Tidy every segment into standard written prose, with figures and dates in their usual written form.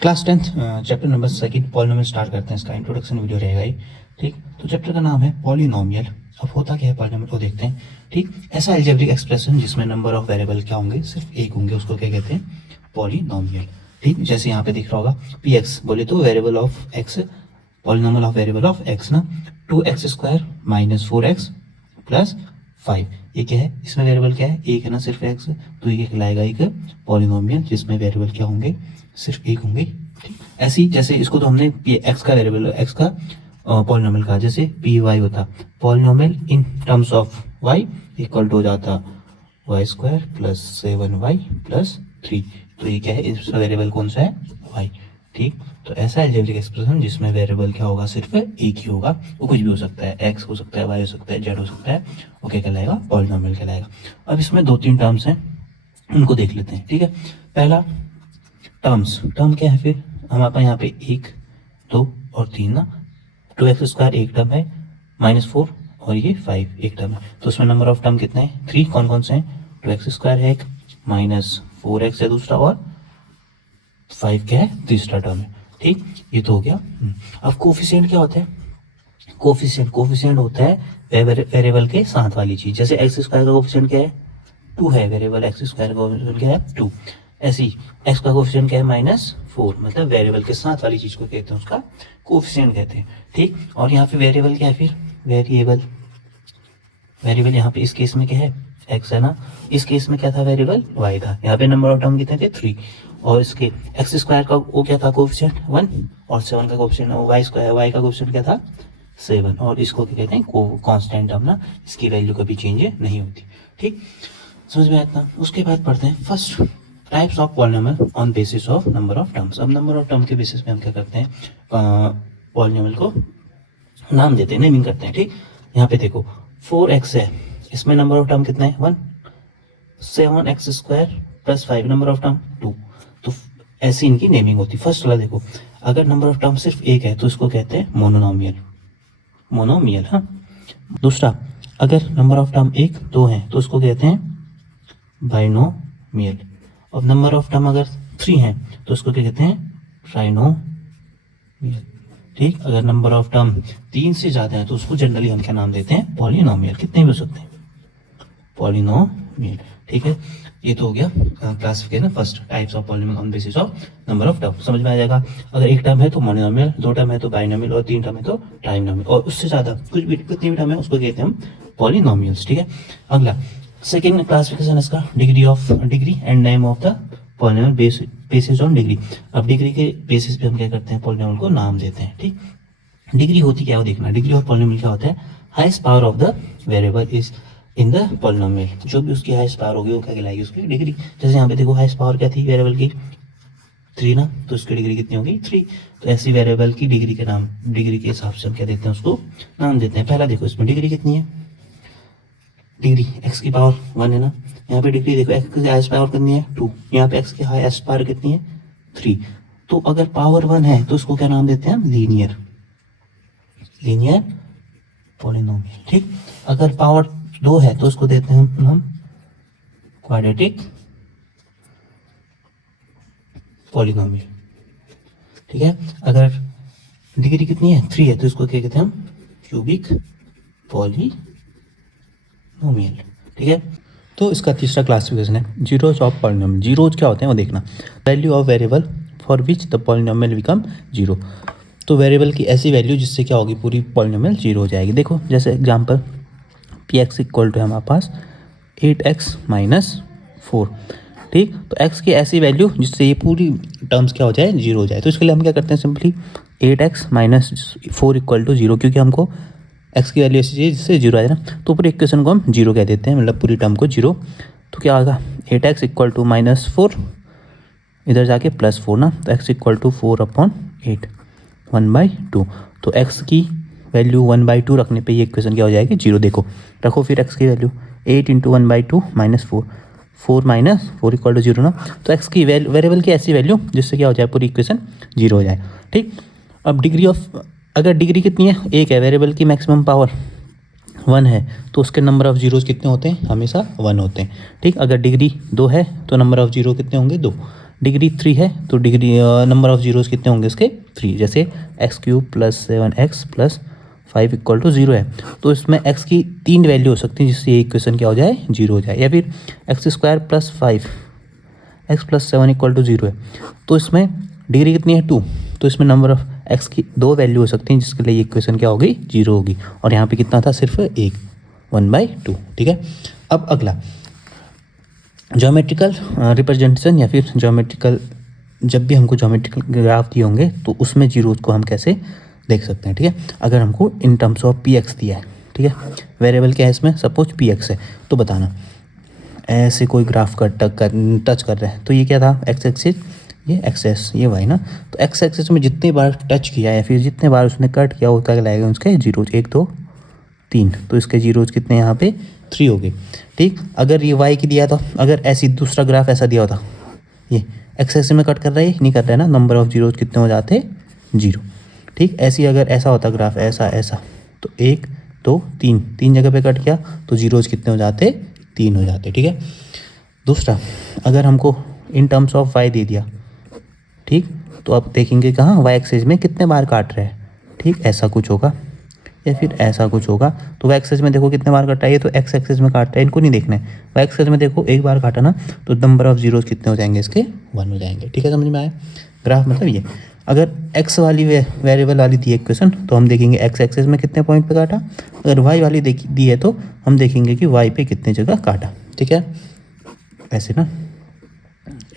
Class 10th chapter number second polynomial start करते हैं। इसका इंट्रोडक्शन वीडियो रहेगा ही। ठीक, तो चैप्टर का नाम है पॉलिनोमियल। अब होता क्या है पॉलिनोमियल को देखते हैं। ठीक, ऐसा अलजेब्रिक एक्सप्रेशन जिसमें नंबर ऑफ वेरिएबल क्या होंगे, सिर्फ एक होंगे, उसको क्या कहते हैं, पॉलिनोमियल। ठीक, जैसे यहाँ पे दिख रहा होगा पी एक्स बोले तो variable of x, polynomial of variable of x ना, 2x² - 4x + 5। ये क्या है, इसमें वेरिएबल क्या है, एक है ना, सिर्फ एक्स, तो ये कहलाएगा एक पॉलिनोमियल जिसमें वेरिएबल क्या होंगे, सिर्फ एक होंगे। ठीक, ऐसी जैसे इसको तो हमने एक्स का वेरिएबल, एक्स का पॉलिनोमियल कहा, जैसे पी वाई होता polynomial in terms of Y equal to हो जाता y² + 7y + 3। तो ये क्या है, इसका वेरिएबल कौन सा है, y। ठीक, तो ऐसा अलजेब्रिक एक्सप्रेशन जिसमें वेरिएबल क्या होगा, सिर्फ एक ही होगा, वो कुछ भी हो सकता है, x हो सकता है, y हो सकता है, z हो सकता है, वो क्या कहलाएगा, पॉलिनोमियल कहलाएगा। अब इसमें 2-3 टर्म्स हैं, उनको देख लेते हैं। ठीक है, पहला टर्म क्या है, फिर हमारे पास यहाँ पे 1, 2 और 3 ना, 2x² एक टर्म है, -4 और ये 5 एक टर्म है, तो उसमें नंबर ऑफ टर्म कितने हैं, 3। कौन कौन से हैं, 2x² है एक, -4x है दूसरा, और 5 क्या है, तीसरा टर्म है। ठीक, ये तो हो गया। अब कोफिशिएंट क्या होता है, कोफिशिएंट होता है वेरिएबल के साथ वाली चीज। जैसे x² का कोफिशिएंट क्या है, 2 है, वेरिएबल x² का कोफिशिएंट क्या है, 2। ऐसी x का कोफिशिएंट क्या है, -4, मतलब वेरिएबल के साथ वाली चीज को कहते हैं, उसका कोफिशिएंट कहते हैं। ठीक, और यहाँ पे वेरिएबल क्या है, फिर वेरिएबल यहाँ पे इस केस में क्या है, x है ना, इस केस में क्या था, वेरिएबल y था। यहाँ पे नंबर ऑफ टर्म कितने थे, 3, और इसके x² का वो क्या था, कोफिशिएंट 1, और 7 का कोफिशिएंट y का कोफिशिएंट क्या था, 7, और इसको क्या कहते हैं, कांस्टेंट टर्म ना, इसकी वैल्यू कभी चेंज नहीं होती। ठीक, समझ में आता। उसके बाद पढ़ते हैं first types of polynomial on basis of number of terms. अब नंबर ऑफ टर्म के बेसिस पे हम क्या करते हैं, पॉलिनोमियल को नाम देते हैं, नेमिंग करते हैं। ठीक, यहाँ पे देखो 4x है, इसमें नंबर ऑफ टर्म कितना है, 1, 7x² + 5 नंबर ऑफ टर्म 2। तो ऐसी इनकी नेमिंग होती है। फर्स्ट वाला देखो, अगर नंबर ऑफ टर्म सिर्फ एक है तो इसको कहते हैं मोनोमियल। हाँ, दूसरा, अगर नंबर ऑफ टर्म 1, 2 है तो उसको कहते हैं बाइनोमियल। अब नंबर ऑफ टर्म अगर 3 है तो उसको क्या कहते हैं, ट्राइनोमियल। ठीक, अगर नंबर ऑफ टर्म 3 से ज़्यादा है तो उसको जनरली हम क्या नाम देते हैं, पॉलिनोमियल। कितने भी हो सकते हैं, पॉलिनोमियल। ठीक है, ये तो हो गया classification, first types of polynomial on basis of number of term. समझ में आ जाएगा। अगर एक टर्म है तो मोनोमियल, 2 टर्म है तो बाइनोमियल, और 3 टर्म है तो ट्राइनोमियल, और उससे ज़्यादा कुछ भी, कितनी भी टर्म है उसको कहते हैं हम पॉलिनोमियल्स। ठीक है, अगला सेकेंड क्लासिफिकेशन इसका degree and name of the polynomial basis on degree. अब डिग्री के बेसिस पे हम क्या करते हैं, पॉलिनोमियल को नाम देते हैं। ठीक, डिग्री होती क्या है वो देखना। डिग्री ऑफ पॉलिनोमियल क्या होता है, highest power of the variable is in the polynomial. जो भी उसकी हाईएस्ट पावर होगी वो क्या कहलाएगी, उसकी डिग्री। जैसे यहाँ पे देखो हाईएस्ट पावर क्या थी वेरिएबल की, 3 ना, तो उसकी डिग्री कितनी होगी, 3। तो ऐसी वेरिएबल की डिग्री के नाम, डिग्री के हिसाब से हम क्या देते हैं, उसको नाम देते हैं। पहला देखो इसमें डिग्री कितनी है, डिग्री x की पावर 1 है ना, यहाँ पे डिग्री देखो x की हाईएस्ट पावर कितनी है, 2, यहाँ पे x की हाईएस्ट पावर कितनी है, 3। तो अगर पावर 1 है तो उसको क्या नाम देते हैं हम, लीनियर पॉलिनोमियल। ठीक, अगर पावर 2 है तो उसको देते हैं हम क्वाड्रेटिक पॉलिनोमियल। ठीक है, अगर डिग्री कितनी है, 3 है तो इसको क्या कहते हैं हम, क्यूबिक पॉलिनोमियल। ठीक है, तो इसका तीसरा क्लासिफिकेशन है जीरोज ऑफ पॉलिनोमियल। जीरोज क्या होते हैं वो देखना, value of variable for which the polynomial become 0। तो वेरिएबल की ऐसी वैल्यू जिससे क्या होगी, पूरी पॉलिनोमियल 0 हो जाएगी। देखो जैसे एग्जांपल px इक्वल टू है हमारे पास 8x - 4। ठीक, तो x की ऐसी वैल्यू जिससे ये पूरी टर्म्स क्या हो जाए, 0 हो जाए। तो इसके लिए हम क्या करते हैं, सिंपली 8x - 4 इक्वल टू 0, क्योंकि हमको x की वैल्यू ऐसी चाहिए जिससे 0 आ जाए ना, तो पूरी इक्वेशन को हम 0 कह देते हैं, मतलब पूरी टर्म को 0। तो क्या आएगा, 8x इक्वल टू -4, इधर जाके +4 ना, तो x इक्वल टू 4/8, 1/2। तो x की वैल्यू 1/2 रखने पे ये इक्वेशन क्या हो जाएगी, 0। देखो रखो फिर x की वैल्यू 8 × 1/2 -4, 4 - 4 इक्वल टू 0 ना, तो x की वेरिएबल की ऐसी वैल्यू जिससे क्या हो जाए, पूरी इक्वेशन 0 हो जाए। ठीक, अब डिग्री ऑफ, अगर डिग्री कितनी है, 1 है, वेरिएबल की मैक्सिमम पावर 1 है, तो उसके नंबर ऑफ जीरोस कितने होते हैं, हमेशा 1 होते हैं। ठीक, अगर डिग्री 2 है तो नंबर ऑफ जीरो कितने होंगे, 2। डिग्री 3 है तो डिग्री नंबर ऑफ जीरोज़ कितने होंगे इसके 3। जैसे x³ + 7x + 5 = 0 है तो इसमें x की 3 वैल्यू हो सकती है जिससे ये इक्वेशन क्या हो जाए 0 हो जाए। या फिर x² + 5x + 7 = 0 है तो इसमें डिग्री कितनी है 2 तो इसमें नंबर ऑफ x की 2 वैल्यू हो सकती हैं जिसके लिए ये इक्वेशन क्या होगी 0 होगी। और यहाँ पे कितना था सिर्फ 1/2। ठीक है। अब अगला ज्योमेट्रिकल रिप्रेजेंटेशन या फिर ज्योमेट्रिकल, जब भी हमको ज्योमेट्रिकल ग्राफ दिए होंगे तो उसमें जीरोज़ को हम कैसे देख सकते हैं। ठीक है। अगर हमको इन टर्म्स ऑफ px दिया है, ठीक है, वेरिएबल क्या है इसमें, सपोज px है, तो बताना ऐसे कोई ग्राफ का टच कर रहे हैं तो ये क्या था एक्स एक्सिस, ये एक्सेस, ये वाई ना, तो एक्स एक्सिस में जितनी बार टच किया या फिर जितने बार उसने कट किया वो क्या लगेगा उसके जीरोज 1 2 3, तो इसके जीरोज कितने यहाँ पे 3 हो गए। ठीक। अगर ये वाई की दिया था, अगर ऐसी दूसरा ग्राफ ऐसा दिया होता, ये एक्स एक्सिस में कट कर रहा है नहीं कर रहा है ना, नंबर ऑफ जीरोज कितने हो जाते 0। ठीक। ऐसी अगर ऐसा होता ग्राफ ऐसा ऐसा तो 1 2 3 3 जगह पे कट किया तो जीरोज कितने हो जाते 3 हो जाते। ठीक है। दूसरा अगर हमको इन टर्म्स ऑफ वाई दे दिया, ठीक, तो आप देखेंगे कहाँ वाई एक्सिस में कितने बार काट रहे हैं। ठीक। ऐसा कुछ होगा या फिर ऐसा कुछ होगा तो वाई एक्सिस में देखो कितने बार काटा है, ये तो एक्स एक्सिस में काट रहा है, इनको नहीं देखना है। वाई एक्सिस में देखो एक बार काटा ना तो नंबर ऑफ जीरोज कितने हो जाएंगे इसके 1 हो जाएंगे। ठीक है। समझ में आया। ग्राफ मतलब ये, अगर एक्स वाली वेरिएबल वाली दी है इक्वेशन तो हम देखेंगे एक्स एक्सिस में कितने पॉइंट पे काटा, अगर वाई वाली दी है तो हम देखेंगे कि वाई पे कितने जगह काटा। ठीक है। ऐसे ना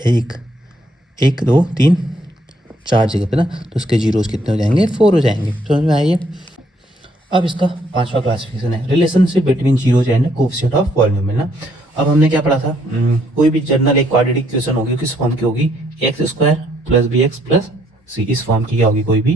1 1 2 3 4 जगह पे ना तो उसके जीरोज कितने हो जाएंगे 4 हो जाएंगे। समझ में आइए। अब इसका 5वां क्लासिफिकेशन है relationship between zeros and coefficient of polynomial ना। अब हमने क्या पढ़ा था, कोई भी जनरल एक क्वाड्रेटिक इक्वेशन होगी किस फॉर्म की होगी, x² + bx + c, इस फॉर्म की क्या होगी, कोई भी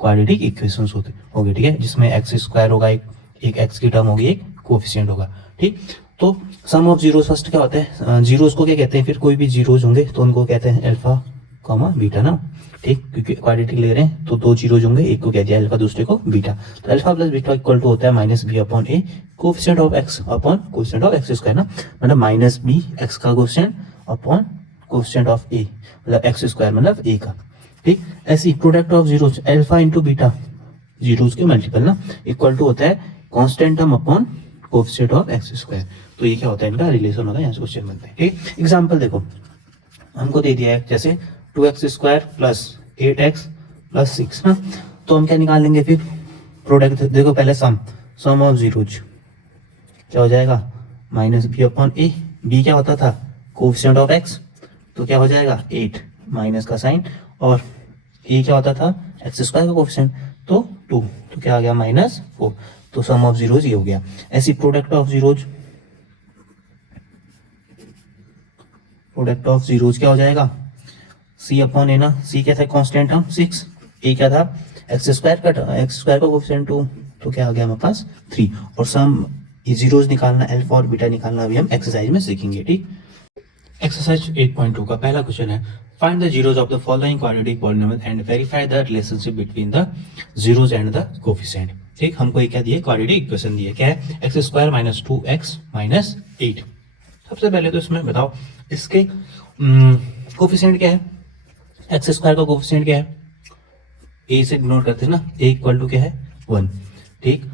क्वाड्रेटिक इक्वेशन होगी। ठीक है। जिसमें x² होगा, एक x की टर्म होगी, एक कोएफिशिएंट होगा। ठीक। तो सम ऑफ जीरोज फर्स्ट क्या होता है, जीरोज को क्या कहते हैं, फिर कोई भी जीरोज होंगे तो उनको कहते हैं अल्फा कॉमा बीटा ना। ठीक। क्योंकि क्वाड्रेटिक ले रहे हैं तो 2 जीरोज होंगे, एक को कह दिया अल्फा दूसरे को बीटा, तो अल्फा + बीटा = होता है -b/a coefficient of x upon coefficient of x² ना, मतलब -b x का coefficient upon coefficient of a, मतलब x² मतलब a का। ठीक। ऐसी product of zeros alpha * beta, zeros के मल्टीपल ना, = होता है constant term upon coefficient of x²। तो ये क्या होता है, इनका रिलेशन होता है, यहाँ से क्वेश्चन बनता है। ठीक। एग्जांपल देखो हमको दे दिया है जैसे 2x² + 8x + 6 ना, तो हम क्या निकाल लेंगे फिर प्रोडक्ट, देखो पहले सम ऑफ जीरोज क्या हो जाएगा -b/a, b क्या होता था कोएफिशिएंट ऑफ x, तो क्या हो जाएगा 8 माइनस का साइन, और a क्या होता था x² का कोएफिशिएंट तो 2, तो क्या आ गया -4, तो सम ऑफ जीरोज ये हो गया। ऐसी प्रोडक्ट ऑफ जीरोज क्या हो जाएगा c/a ना, c क्या था कांस्टेंट टर्म 6, a क्या था x² का कोएफिशिएंट 2, तो क्या आ गया हमारे पास 3। और सम ये जीरोज निकालना अल्फा और बीटा निकालना अभी हम एक्सरसाइज में सीखेंगे। ठीक। एक्सरसाइज 8.2 का पहला क्वेश्चन है find the zeros of the following quadratic polynomial and verify the relationship between the zeros and the coefficient. ठीक। हमको ये क्या दिए, क्वाड्रेटिक इक्वेशन दिए, क्या है x² - 2x - 8। सबसे पहले तो इसमें बताओ इसके कोएफिशिएंट क्या है, x² का कोएफिशिएंट क्या है, a से डिनोट करते हैं ना, a = क्या है 1। ठीक।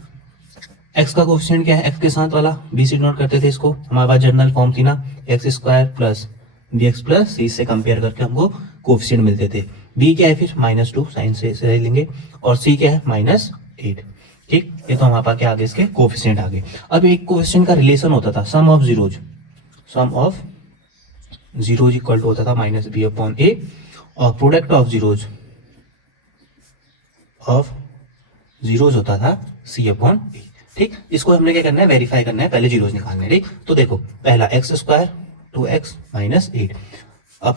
x का कोएफिशिएंट क्या है, f के साथ वाला, b से डिनोट करते थे इसको, हमारे पास जनरल फॉर्म थी ना x² + bx + c से कंपेयर करके हमको कोएफिशिएंट मिलते थे। b क्या है फिर -2 साइन से लेंगे, और c क्या है -8। ठीक। ये तो हमारे पास क्या आ गए, इसके कोएफिशिएंट आ गए। अब एक कोएफिशिएंट का रिलेशन होता था सम ऑफ जीरोज = होता था -b/a, और प्रोडक्ट ऑफ जीरोज होता था c/a। ठीक। इसको हमने क्या करना है, वेरीफाई करना है, पहले जीरोज निकालने हैं। ठीक। तो देखो पहला x² 2x - 8, अब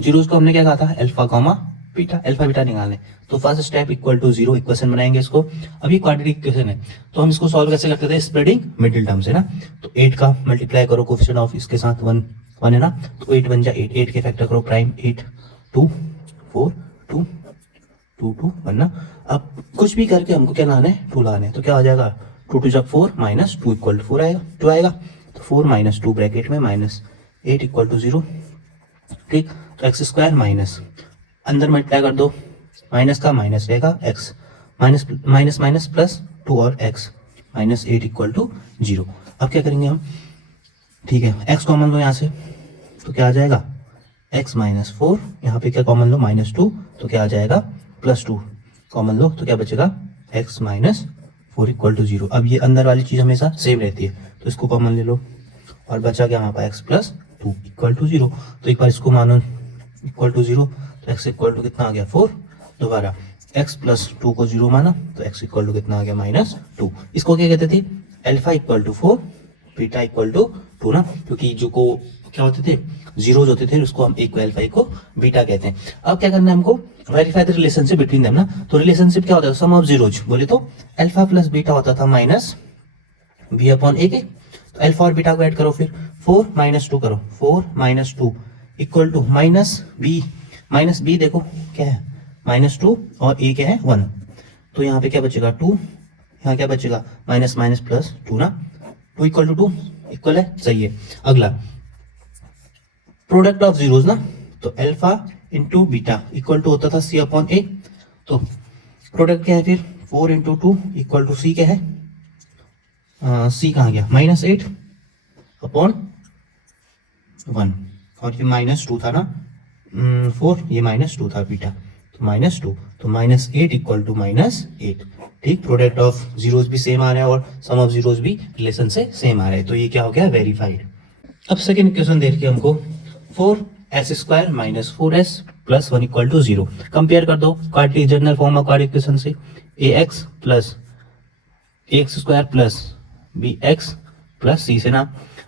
जीरोज को हमने क्या कहा था अल्फा बीटा निकालने, तो फर्स्ट स्टेप =0 इक्वेशन बनाएंगे इसको। अभी क्वाड्रेटिक इक्वेशन है तो हम इसको सॉल्व कैसे करते थे, स्प्रेडिंग मिडिल टर्म से ना, तो 8 का मल्टीप्लाई करो कोएफिशिएंट ऑफ इसके साथ 1 है ना, तो 8 × 8, 8 के फैक्टर करो प्राइम, 8 2 4 2 2 2 1 ना। अब कुछ भी करके हमको क्या लाना है, 2 लाना है, तो क्या हो जाएगा 2 × 4 -2 = 4 आएगा, 2 आएगा, तो 4 - 2 ब्रैकेट में -8 = 0। ठीक। तो एक्स स्क्वायर माइनस अंदर मल्टीप्लाई कर दो, माइनस का माइनस रहेगा x, minus minus minus plus 2 और एक्स माइनस 8 इक्वल टू 0। अब क्या करेंगे हम, ठीक है एक्स कॉमन लो यहाँ से तो क्या आ जाएगा x माइनस 4, यहाँ पे क्या कॉमन लो -2 तो क्या आ जाएगा +2 कॉमन लो तो क्या बचेगा x माइनस 4 इक्वल टू 0। अब ये अंदर वाली चीज़ हमेशा सेम रहती है तो इसको कॉमन ले लो और बचा क्या हमारे पास x प्लस 2 इक्वल टू 0। तो एक बार इसको मानो इक्वल टू 0 तो x इक्वल टू कितना आ गया 4, दोबारा x प्लस 2 को 0 माना तो x इक्वल टू कितना आ गया -2। इसको क्या कहते थे, alpha equal to 4 beta equal to 2 ना, क्योंकि जो को क्या होते थे जीरोज होते थे उसको हम एक को अल्फा एक को बीटा कहते हैं। अब क्या करना है हमको, verify the relationship between them ना। तो रिलेशनशिप क्या होता है, सम ऑफ जीरोज बोले तो अल्फा प्लस बीटा होता था माइनस बी अपॉन ए के, तो अल्फा और बीटा को ऐड करो, फिर 4 माइनस 2 करो, 4 minus 2 equal to minus B देखो क्या है -2 और ए क्या है 1, तो यहाँ पे क्या बचेगा 2, यहाँ क्या बचेगा माइनस माइनस प्लस 2 ना, 2 इक्वल टू 2 इक्वल है, सही है। अगला प्रोडक्ट ऑफ जीरोज ना, तो alpha into beta equal to होता था सी अपॉन ए, तो प्रोडक्ट क्या है फिर 4 इंटू 2 इक्वल टू सी क्या है, सी कहाँ गया -8 अपॉन 1, और ये -2 था ना 4, ये -2 था बीटा तो -2, तो -8 इक्वल टू -8। ठीक, प्रोडक्ट ऑफ जीरोज भी सेम आ रहा है और सम ऑफ जीरोज भी रिलेशन से सेम आ रहा है, तो ये क्या हो गया वेरीफाइड। अब सेकेंड इक्वेशन देख के हमको 4s² minus 4s plus 1 equal to 0 compare कर दो Cartesian form of quadratic equation से, ax plus ax² plus bx plus c से ना।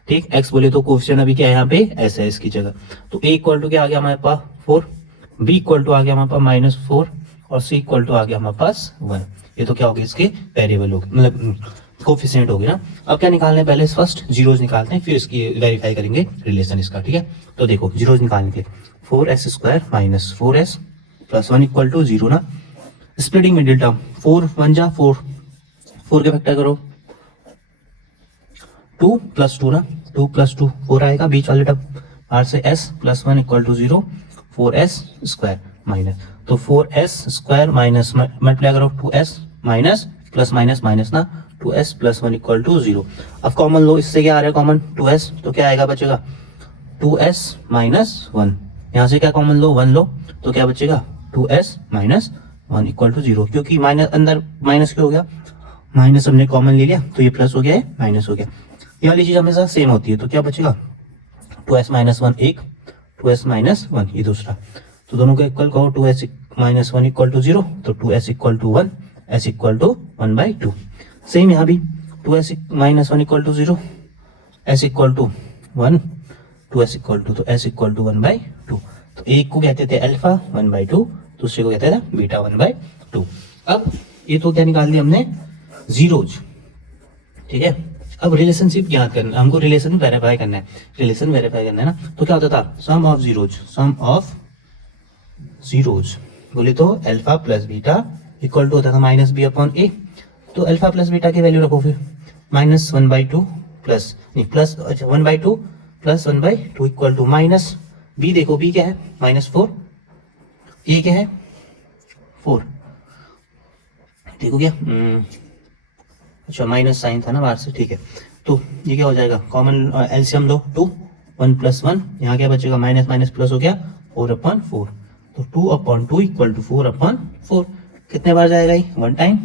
ठीक, x बोले तो कोफिशिएंट अभी क्या है यहाँ पे s है इसकी जगह, तो a इक्वल टू क्या आ गया हमारे पास 4, b इक्वल टू आ गया हमारे पास -4 और c इक्वल टू आ गया हमारे पास 1। ये तो क्या हो गया इसके वेरिएबल हो गए, मतलब कोफिशिएंट हो गया ना। अब क्या निकालने हैं, पहले फर्स्ट जीरोज निकालते हैं फिर इसकी वेरीफाई करेंगे रिलेशन इसका। ठीक है, तो देखो जीरोज निकालने के लिए 4s² minus 4s plus 1 equal to 0 ना। स्प्लिटिंग मिडिल टर्म 4 1 जा 4, 4 के फैक्टर करो 2 प्लस 2 ना, 2 प्लस 2 4 आएगा बीच वाले टर्म आर से s plus 1 equal to 0, 4s² minus, तो 4s² माइनस मल्टीप्लाई करो 2s minus plus minus minus ना 2s प्लस 1 इक्वल टू 0। अब कॉमन लो, इससे क्या आ रहा है कॉमन 2s, तो क्या आएगा बचेगा 2s माइनस 1, यहाँ से क्या कॉमन लो 1 लो तो क्या बचेगा 2s माइनस 1 इक्वल टू 0, क्योंकि माइनस अंदर माइनस क्यों हो गया, माइनस हमने कॉमन ले लिया तो ये प्लस हो गया है माइनस हो गया। ये वाली चीज हमेशा सेम होती है, तो क्या बचेगा 2s माइनस 1 एक, 2s माइनस 1 ये दूसरा, तो दोनों को इक्वल कहो 2s माइनस 1 इक्वल टू 0, तो 2s equal to 1, s equal to 1/2। Same यहाँ भी 2s minus 1 equal to 0, s equal to 1, 2s equal to, तो s इक्वल टू 1/2। तो एक को कहते थे अल्फा 1/2, दूसरे को कहते थे बीटा 1/2। अब ये तो क्या निकाल दिया हमने जीरोज। ठीक है, अब रिलेशनशिप ज्ञात करना, हमको रिलेशन वेरीफाई करना है, रिलेशन वेरीफाई करना है ना। तो क्या होता था सम ऑफ जीरोज बोले तो alpha plus beta equal to होता था -b अपॉन a, तो अल्फा प्लस बीटा की वैल्यू रखो फिर -1/2 प्लस नहीं प्लस अच्छा 1/2 plus 1/2 equal to minus b, देखो b क्या है -4, a क्या है 4, देखो क्या अच्छा माइनस साइन था ना बाहर से। ठीक है, तो ये क्या हो जाएगा कॉमन एलसीएम लो 2, 1 प्लस 1, यहाँ क्या बचेगा माइनस माइनस प्लस हो गया 4/4, तो 2/2 इक्वल टू 4/4। कितने बार जाएगा ये 1 टाइम,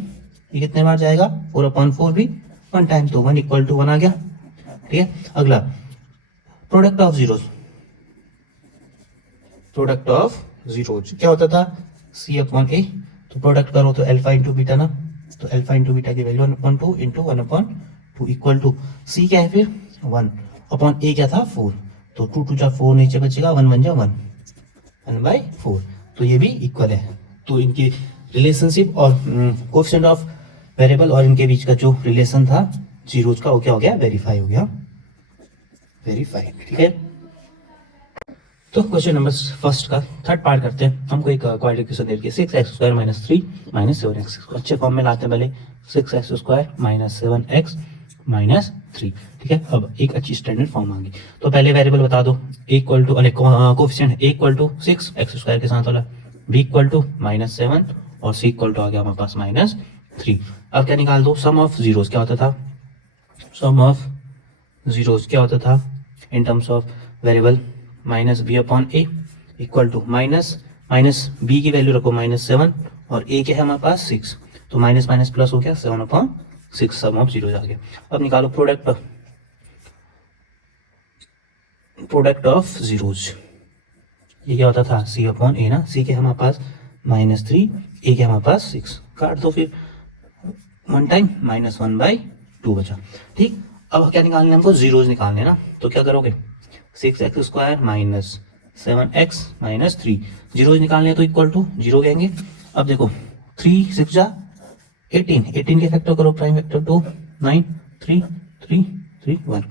ये कितने बार जाएगा 4/4 भी 1 टाइम, तो 1 इक्वल टू 1 आ गया। ठीक है, अगला product of zeros, product of zeros क्या होता था c/a, तो प्रोडक्ट करो तो अल्फा इंटू बीटा ना, तो अल्फा इंटू बीटा की value 1/2 into 1/2 equal to c क्या है फिर 1 अपॉन a क्या था 4, तो 2 2 जा 4 नीचे बचेगा 1 1 जा 1 1/4, तो ये भी इक्वल है। तो इनकी रिलेशनशिप और कोएफिशिएंट ऑफ वेरिएबल और इनके बीच का जो रिलेशन था जीरोज का वो क्या हो गया वेरीफाई हो गया, वेरीफाइड। ठीक है, तो क्वेश्चन नंबर फर्स्ट का थर्ड पार्ट करते हैं। हमको एक क्वाड्रेटिक इक्वेशन दे रखी है 6x² माइनस 3 माइनस 7x, अच्छे फॉर्म में लाते हैं पहले 6x² माइनस 7x -3। ठीक है, अब एक अच्छी स्टैंडर्ड फॉर्म आ गई। तो पहले वेरिएबल बता दो, A equal to coefficient A equal to 6 X square के साथ वाला, बी इक्वल टू -7 और सी इक्वल टू आ गया हमारे पास -3। अब क्या निकाल दो, सम ऑफ जीरोस क्या होता था, सम ऑफ जीरोस क्या होता था in terms of variable minus B upon A equal to minus B की वैल्यू रखो -7 और ए क्या है हमारे पास 6, तो माइनस माइनस प्लस हो गया 7/6 सम ऑफ जीरोस आ गया। अब निकालो प्रोडक्ट ऑफ जीरोस, ये क्या होता था सी अपॉन ए ना, सी के हमारे पास -3, ए के हमारे पास 6, काट दो फिर 1 टाइम -1/2 बचा। ठीक, अब क्या निकालना है हमको, जीरोस निकालने ना, तो क्या करोगे 6x स्क्वायर -7x -3 जीरोस निकालने तो इक्वल टू 0 कहेंगे। अब देखो 3 6 जा 18 के फैक्टर करो, प्राइम फैक्टर 2 9 3 3 3 1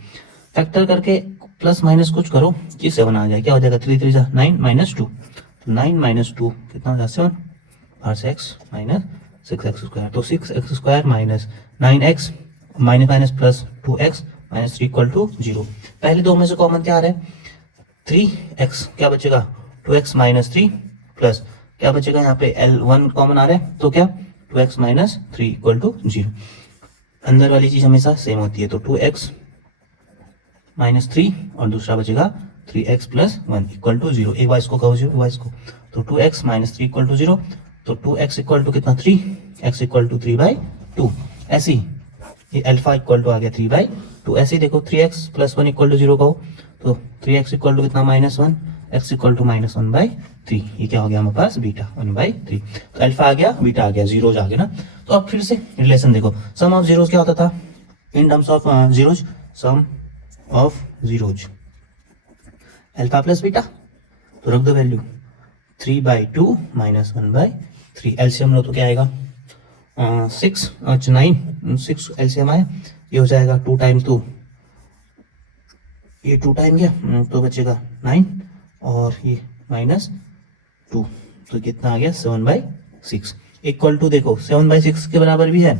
फैक्टर करके प्लस माइनस कुछ करो कि 7 आ जाए, क्या हो जाएगा 3 3 जा 9 -2, 9 - 2 कितना हो जाए 7 और 6x स्क्वायर, तो 6x square -9x minus plus 2x -3 equal to 0। पहले दो में से कॉमन क्या आ रहा है 3x, क्या बचेगा 2x -3 प्लस क्या बचेगा यहाँ पे L1 कॉमन आ रहा है, तो क्या 2x -3 इक्वल टू 0। अंदर वाली चीज हमेशा सेम होती है, तो 2x -3 और दूसरा बचेगा 3x + 1 इक्वल टू 0। एक बार इसको कहो 0, एक बार इसको, तो 2x -3 इक्वल टू 0, तो 2x इक्वल टू कितना 3, x इक्वल टू 3/2। ऐसे ही ये अल्फा इक्वल टू आ गया 3/2। ऐसे ही देखो 3x + 1 इक्वल टू 0 कहो, तो 3x इक्वल टू कितना -1, x इक्वल टू -1/3, ये क्या हो गया हमारे पास बीटा 1/3। तो अल्फा आ गया, बीटा आ गया, जीरोज आ गया ना। तो अब फिर से रिलेशन देखो, सम ऑफ जीरोज क्या होता था in terms of zeros, sum of zeros alpha plus beta, तो रख दो वैल्यू 3/2 -1/3। एलसीएम लो तो क्या आएगा 6 9 6 एलसीएम आया, ये हो जाएगा 2 टाइम 2, ये 2 टाइम गया तो बचेगा 9 और ये -2, तो कितना आ गया 7/6 इक्वल टू देखो 7/6 के बराबर भी है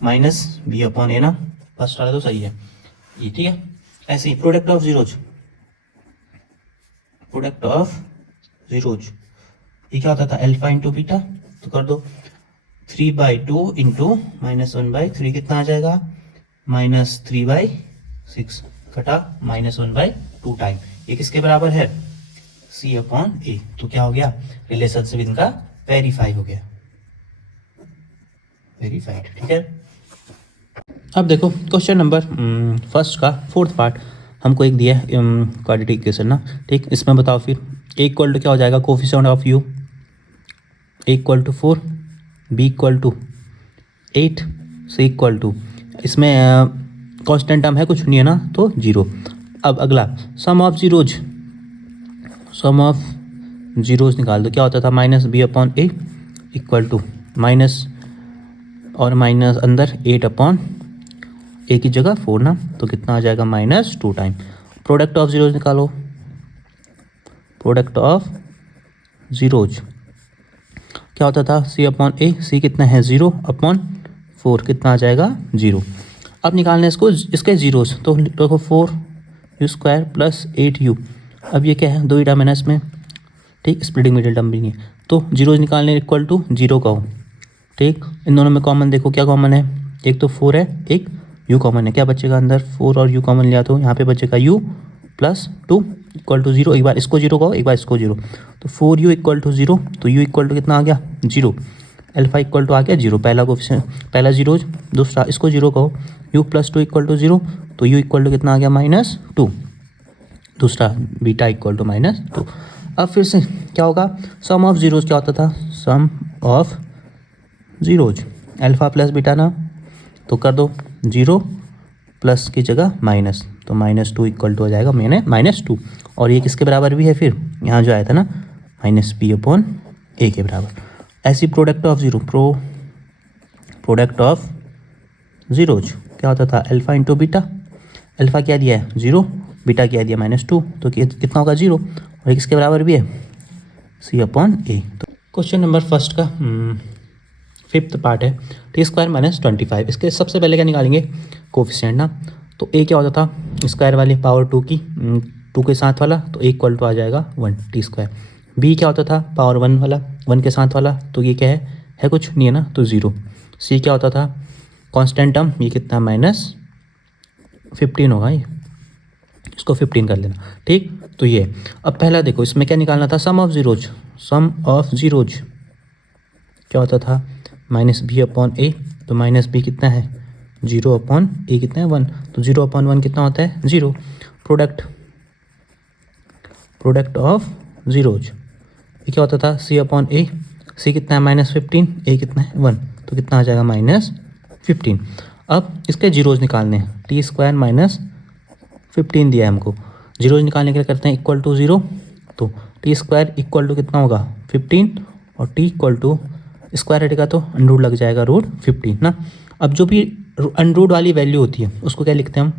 -b अपॉन ए ना, फर्स्ट वाला तो सही है ये, ठीक है। ऐसे ही product of zeros, product of zeros ये क्या होता था अल्फा इंटू बीटा, तो कर दो 3/2 इंटू -1/3 कितना आ जाएगा -3/6 कटा -1/2 टाइम, ये किसके बराबर है c अपॉन ए। तो क्या हो गया रिलेशनशिप इनका वेरीफाई हो गया, वेरीफाइड, ठीक है। अब देखो क्वेश्चन नंबर फर्स्ट का फोर्थ पार्ट हमको एक दिया है क्वाड्रेटिक इक्वेशन ना, ठीक। इसमें बताओ फिर a इक्वल टू क्या हो जाएगा coefficient of u, a equal to 4, b equal to 8, c equal to, इसमें कांस्टेंट टर्म है कुछ नहीं है ना, तो 0। अब अगला sum of zeros, sum of zeros निकाल दो, क्या होता था -b upon A equal to minus और माइनस अंदर 8 अपॉन ए की जगह 4 ना, तो कितना आ जाएगा -2 टाइम। प्रोडक्ट ऑफ जीरोज निकालो, प्रोडक्ट ऑफ जीरोज क्या होता था c अपॉन ए, c कितना है 0 अपॉन 4, कितना आ जाएगा 0। अब निकालने इसको इसके जीरोस, तो देखो 4u स्क्वायर प्लस 8u, अब ये क्या है 2 टर्म है ना इसमें, ठीक, स्प्लिटिंग मिडिल टर्म भी नहीं है, तो जीरोज निकालने इक्वल टू 0 कहो, ठीक। इन दोनों में कॉमन देखो क्या कॉमन है, एक तो 4 है, एक u कॉमन है, क्या बचेगा अंदर 4 और u कॉमन लिया तो यहाँ पे बचेगा u + 2 इक्वल टू 0। एक बार इसको 0 कहो, एक बार इसको 0, तो 4u इक्वल टू 0, तो u इक्वल टू कितना आ गया 0, अल्फा इक्वल टू आ गया 0, पहला कोफिशिएंट पहला जीरोज, दूसरा इसको 0 कहो, u + 2 इक्वल टू 0, तो u इक्वल टू कितना आ गया -2, दूसरा बीटा इक्वल टू -2। अब फिर से क्या होगा सम ऑफ जीरोज क्या होता था, sum of zeros alpha plus beta ना, तो कर दो 0 प्लस की जगह माइनस, तो -2 इक्वल टू हो जाएगा -2, और ये किसके बराबर भी है फिर यहाँ जो आया था ना -b अपॉन ए के बराबर। ऐसी product of zero, product of zeros क्या होता था अल्फा इंटू बीटा, अल्फा क्या दिया है 0, बीटा क्या दिया -2, तो कितना होगा 0, और ये किसके बराबर भी है c अपॉन ए। तो क्वेश्चन नंबर फर्स्ट का फिफ्थ पार्ट है टी स्क्वायर माइनस 25। इसके सबसे पहले क्या निकालेंगे, कोफिशिएंट ना। तो ए क्या होता था, स्क्वायर वाली पावर 2 की, 2 के साथ वाला, तो इक्वल टू आ जाएगा 1 टी स्क्वायर। बी क्या होता था, पावर 1 वाला, 1 के साथ वाला, तो ये क्या है कुछ नहीं है ना, तो 0। सी क्या होता था, कांस्टेंट टर्म, ये कितना -15 होगा, ये इसको 15 कर लेना, ठीक। तो ये अब पहला देखो, इसमें क्या निकालना था, sum of zeros. Sum of zeros क्या होता था, -b/a, तो -b कितना है 0/a कितना है 1, तो 0/1 कितना होता है 0। प्रोडक्ट ऑफ जीरोज ये क्या होता था, c/a, c कितना है -15, a कितना है 1, तो कितना आ जाएगा -15। अब इसके जीरोज निकालने हैं, टी स्क्वायर माइनस 15 दिया है हमको, जीरोज निकालने के लिए करते हैं इक्वल टू 0, तो टी स्क्वायर इक्वल टू कितना होगा 15, और टी इक्वल टू स्क्वायर हटेगा तो अंडरूट लग जाएगा √15 ना। अब जो भी अंडरूट वाली वैल्यू होती है उसको क्या लिखते हैं हम,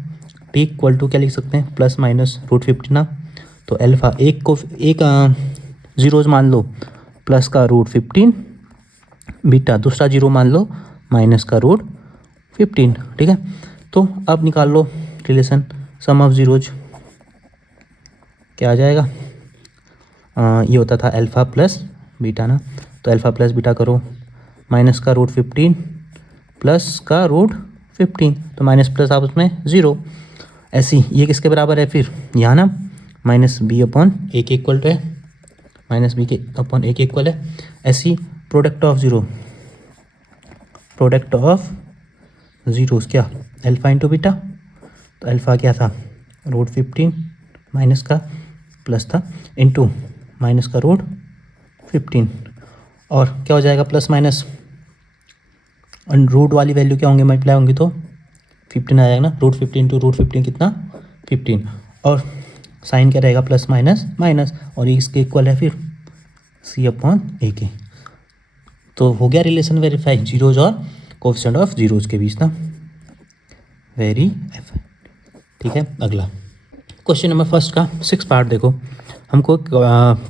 टी इक्वल टू क्या लिख सकते हैं, +/√15 ना। तो अल्फा एक जीरोज मान लो प्लस का √15, बीटा दूसरा जीरो मान लो माइनस का √15, ठीक है। तो अब निकाल लो रिलेशन सम ऑफ जीरोज, क्या आ जाएगा, ये होता था अल्फ़ा प्लस बीटा ना, तो अल्फ़ा प्लस बीटा करो, माइनस का √15 प्लस का √15, तो माइनस प्लस आप उसमें 0। ऐसी ये किसके बराबर है फिर, यहाँ ना -b/a के इक्वल है, -b/a के इक्वल है। ऐसी प्रोडक्ट ऑफ जीरोस क्या, अल्फ़ा इंटू बीटा, तो अल्फ़ा क्या था √15 माइनस का प्लस था इंटू माइनस का √15, और क्या हो जाएगा प्लस माइनस, रूट वाली वैल्यू क्या होंगे मल्टीप्लाई होंगी तो 15 आ जाएगा ना, √15 इंटू √15 कितना 15, और साइन क्या रहेगा प्लस माइनस माइनस, और ये इसके इक्वल है फिर c/a के। तो हो गया रिलेशन वेरीफाई जीरोज और कोएफिशिएंट ऑफ जीरोज के बीच ना, वेरीफाई, ठीक है। अगला क्वेश्चन नंबर फर्स्ट का 6 पार्ट देखो, हमको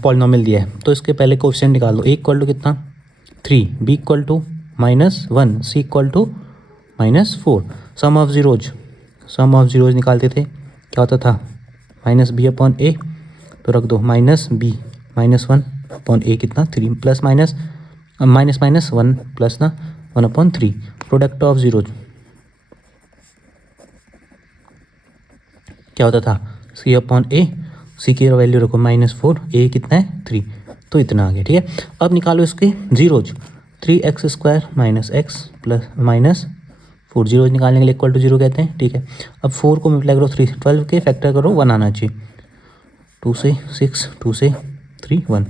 पॉलिनोमियल दिया है, तो इसके पहले कोएफिशिएंट निकाल लो, a इक्वल टू कितना 3, b equal to -1, c equal to -4। Sum of zeros निकालते थे, क्या होता था -b/a, तो रख दो -b -1/a कितना 3, प्लस माइनस -1 प्लस ना 1/3। प्रोडक्ट ऑफ जीरोज क्या होता था c/a, c की वैल्यू रखो -4, a कितना है 3, तो इतना आ गया, ठीक है। अब निकालो इसके zeros, 3x² -x plus -4, zeros निकालने के लिए इक्वल टू 0 कहते हैं, ठीक है। अब 4 को मल्टीप्लाई करो 3, 12 के फैक्टर करो 1 आना चाहिए, 2 से 6, 2 से 3 1,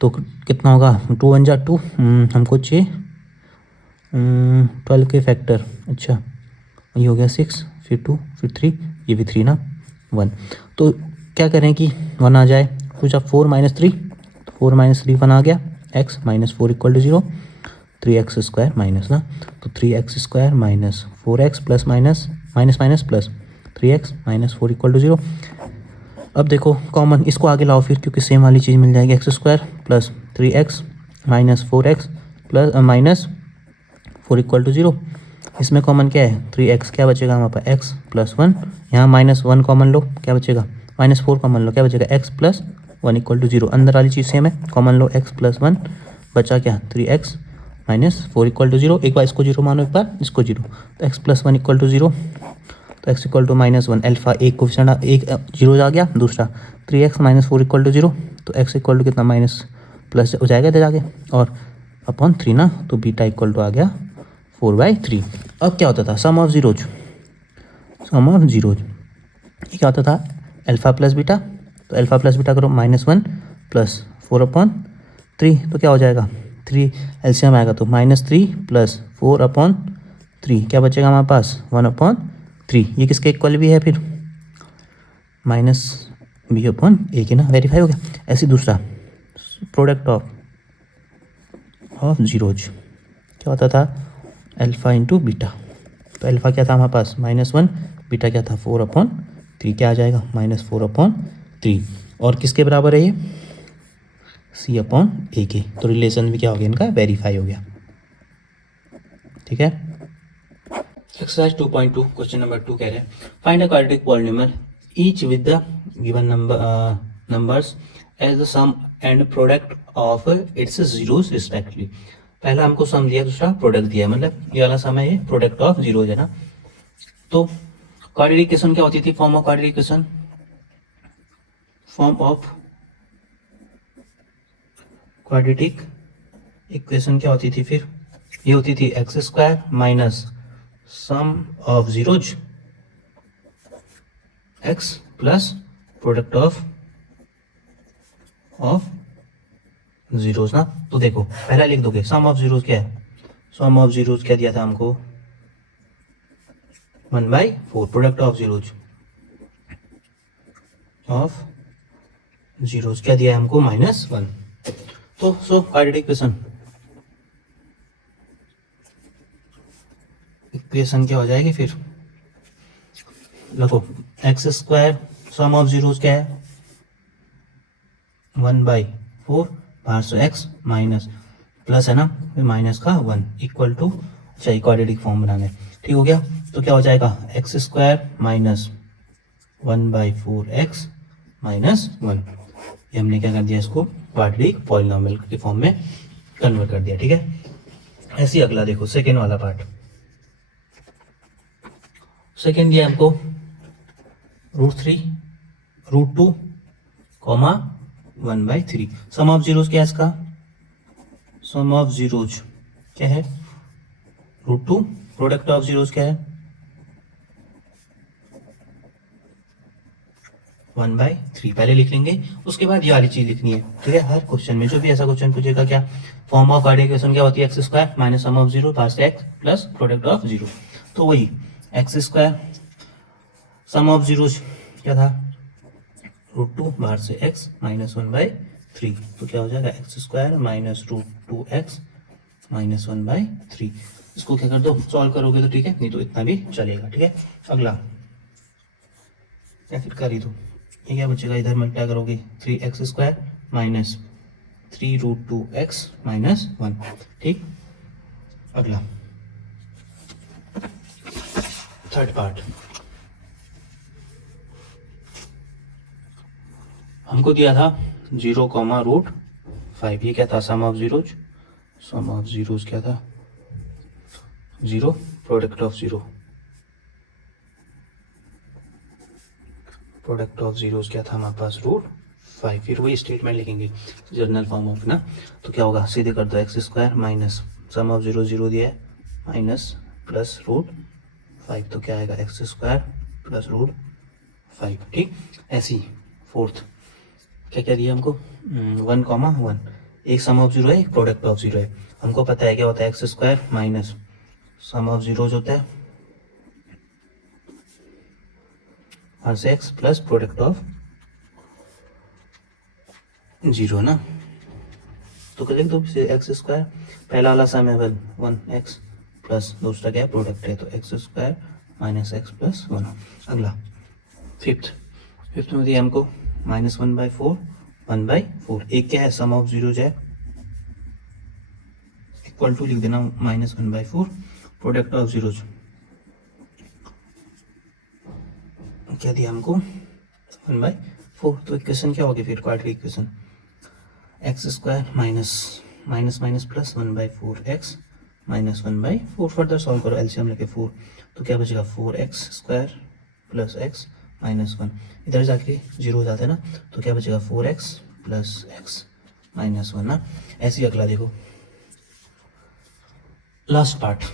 तो कितना होगा 2 1 जा 2, हमको चाहिए 12 के फैक्टर, अच्छा ये हो गया 6, फिर 2, फिर 3, ये भी 3 ना 1, तो क्या करें कि 1 आ जाए, तो जब 4 - 3, 4 - 3 1 आ गया, x -4 equal to 0, 3x² minus ना, तो 3x² -4x plus minus plus 3x -4 equal to 0। अब देखो कॉमन इसको आगे लाओ फिर, क्योंकि सेम वाली चीज़ मिल जाएगी, x² plus 3x -4x plus -4 equal to 0। इसमें कॉमन क्या है 3x, क्या बचेगा हमारे पास x प्लस 1, यहाँ -1 कॉमन लो, क्या बचेगा -4 कॉमन लो, क्या बचेगा x प्लस 1 इक्वल टू 0। अंदर वाली चीज़ सेम है, कॉमन लो x प्लस 1, बचा क्या 3x -4 इक्वल टू 0। एक बार इसको 0 मानो, एक बार इसको 0, तो x प्लस 1 इक्वल टू 0, तो x इक्वल टू -1, अल्फा एक कोएफिशिएंट एक 0 आ गया, दूसरा 3x -4 इक्वल टू 0, तो x इक्वल टू कितना माइनस प्लस हो जाएगा इधर जाके, और अपॉन 3 ना, तो बीटा इक्वल टू आ गया 4/3। अब क्या होता था सम ऑफ जीरोज, ये क्या होता था अल्फा प्लस बीटा, तो अल्फा प्लस बीटा करो -1 प्लस 4/3, तो क्या हो जाएगा 3 एलसीएम आएगा, तो -3 प्लस 4/3, क्या बचेगा हमारे पास 1/3। ये किसके इक्वल भी है फिर -b/a के ना, वेरीफाई हो गया। ऐसे दूसरा प्रोडक्ट ऑफ जीरोज क्या होता था अल्फा इंटू बीटा, तो अल्फा क्या था हमारे पास -1, बीटा क्या था 4/3, क्या आ जाएगा -4/3, और किसके बराबर है ये c/a के, तो रिलेशन भी क्या हो गया इनका वेरीफाई हो गया। ठीक है। एक्सरसाइज 2.2 क्वेश्चन नंबर 2 कह रहे हैं find a quadratic polynomial each with the given numbers as the sum and product of its zeros respectively. पहला हमको सम दिया, दूसरा प्रोडक्ट दिया, मतलब ये वाला सम है, ये प्रोडक्ट ऑफ जीरोज है ना। तो क्वाड्रेटिक इक्वेशन क्या होती थी? Form of quadratic equation, form of quadratic equation क्या होती थी फिर? ये होती थी x square minus sum of zeros x plus product of zeros ना। तो देखो पहला लिख दोगे सम ऑफ जीरोज क्या है? सम ऑफ जीरोज क्या दिया था हमको? 1/4। प्रोडक्ट ऑफ जीरोज क्या दिया है हमको? -1। तो सो क्वाड्रेटिक इक्वेशन क्या हो जाएगी फिर? देखो X square sum of zeros क्या है? 1/4 बाहर से एक्स माइनस प्लस है ना, फिर माइनस का 1 इक्वल टू, चाहिए क्वाड्रेटिक फॉर्म बनाने। ठीक हो गया। तो क्या हो जाएगा? X square minus 1/4 x minus 1। ये हमने क्या कर दिया? इसको क्वाड्रेटिक पॉलिनोमियल के फॉर्म में कन्वर्ट कर दिया। ठीक है। ऐसे ही अगला देखो सेकेंड वाला पार्ट। सेकेंड दिया हमको √3 √2 कॉमा 1/3। सम ऑफ जीरोज क्या है इसका? सम ऑफ जीरोज क्या है? √2। प्रोडक्ट ऑफ जीरोज क्या है? 1/3 पहले लिख लेंगे, उसके बाद ये वाली चीज लिखनी है। ठीक है। हर क्वेश्चन में जो भी ऐसा क्वेश्चन पूछेगा, क्या फॉर्म ऑफ क्वाड्रेटिक इक्वेशन क्या होती है? X square minus sum of zero पास X plus product of zero. तो वही X square sum of zero क्या था? √2 बाहर से x माइनस 1/3। तो क्या हो जाएगा? X square minus √2x minus 1/3। इसको क्या कर दो? सॉल्व करोगे तो ठीक है, नहीं तो इतना भी चलेगा। ठीक है। अगला या फिर कर ही दो। ये क्या बचेगा? इधर मल्टीप्लाई करोगे 3x square minus 3√2x minus 1। ठीक। अगला थर्ड पार्ट हमको दिया था 0, √5। ये क्या था? Sum of zeros. Sum of zeros क्या था? 0। Product of zero, product of zeros क्या था हमारे पास? √5। फिर वही स्टेटमेंट लिखेंगे जर्नल फॉर्म ऑफ ना। तो क्या होगा? सीधे कर दो x square minus sum of zero 0 दिया है माइनस प्लस √5। तो क्या आएगा? X square plus √5। ठीक। ऐसी फोर्थ क्या क्या दिया हमको? 1,1। एक सम ऑफ जीरो है, एक प्रोडक्ट ऑफ जीरो है। हमको पता है क्या होता है? X square minus sum of zeros होता है और से x plus product of zero ना। तो क्या लिख दो? एक्स स्क्वायर पहला वाला सम है 1x प्लस दूसरा क्या है? प्रोडक्ट है, तो x square minus x plus 1। अगला फिफ्थ में दिया हमको -1/4 1/4। एक क्या है? सम ऑफ जीरो है, इक्वल टू लिख देना -1/4 प्रोडक्ट ऑफ जीरो क्या दिया हमको? 1/4। तो इक्वेशन क्या होगी फिर? Quadratic equation x square minus plus 1/4x minus 1/4। Further solve करो, एलसीएम लेके 4। तो क्या बचेगा? 4x square plus x minus 1। इधर जाके जीरो हो जाता है ना, तो क्या बचेगा? 4x प्लस x माइनस 1 ना। ऐसे ही अगला देखो लास्ट पार्ट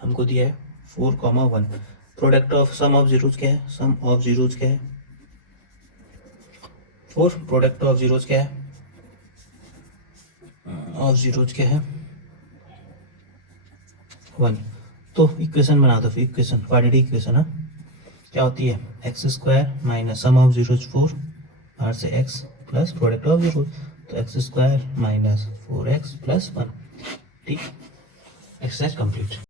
हमको दिया है 4,1। Product of sum of zeros क्या है? सम ऑफ जीरोज क्या है? 4। प्रोडक्ट ऑफ जीरोज क्या है? ऑफ जीरोज क्या है? 1। तो इक्वेशन बना दो फिर। इक्वेशन क्वाड्रेटिक इक्वेशन है क्या होती है? X square minus sum of zeros 4 बाहर से x plus product of zero, तो x square minus 4x plus 1। ठीक। Exercise complete.